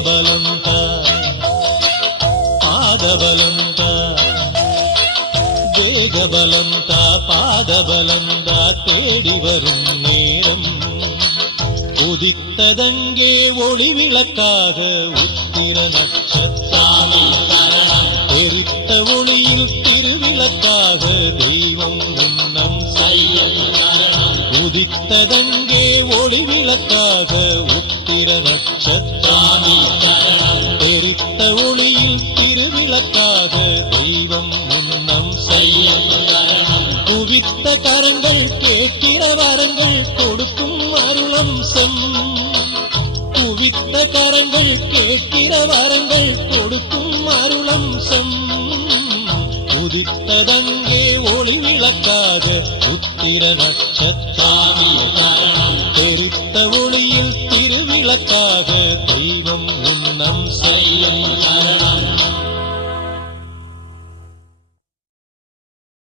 தேகபலந்த பாதபலந்த தேகபலந்த பாதபலந்த தேடி வரும் நேரம் உதித்ததங்கே ஒளி விளக்காக உத்திர நட்சத்திரம் தெரித்த ஒளியில் திருவிளக்காக தெய்வம் உன்னம் உதித்ததங்கே ஒளி விளக்காக உத்திர நட்சத்திரம் தெரித்த ஒளியில் திருவிளக்காக தெய்வம் உன்னம் குவித்த கரங்கள் கேட்கிற வரங்கள் கொடுக்கும் அருளம்சம் குவித்த கரங்கள் கேட்கிற வரங்கள் கொடுக்கும் அருளம்சம் உதித்ததங்கே ஒளி விளக்காக உத்திர நட்சத்திரம் தெரித்த ஒளியில் திருவிளக்காக தெய்வம் உன்னம் செய்யும்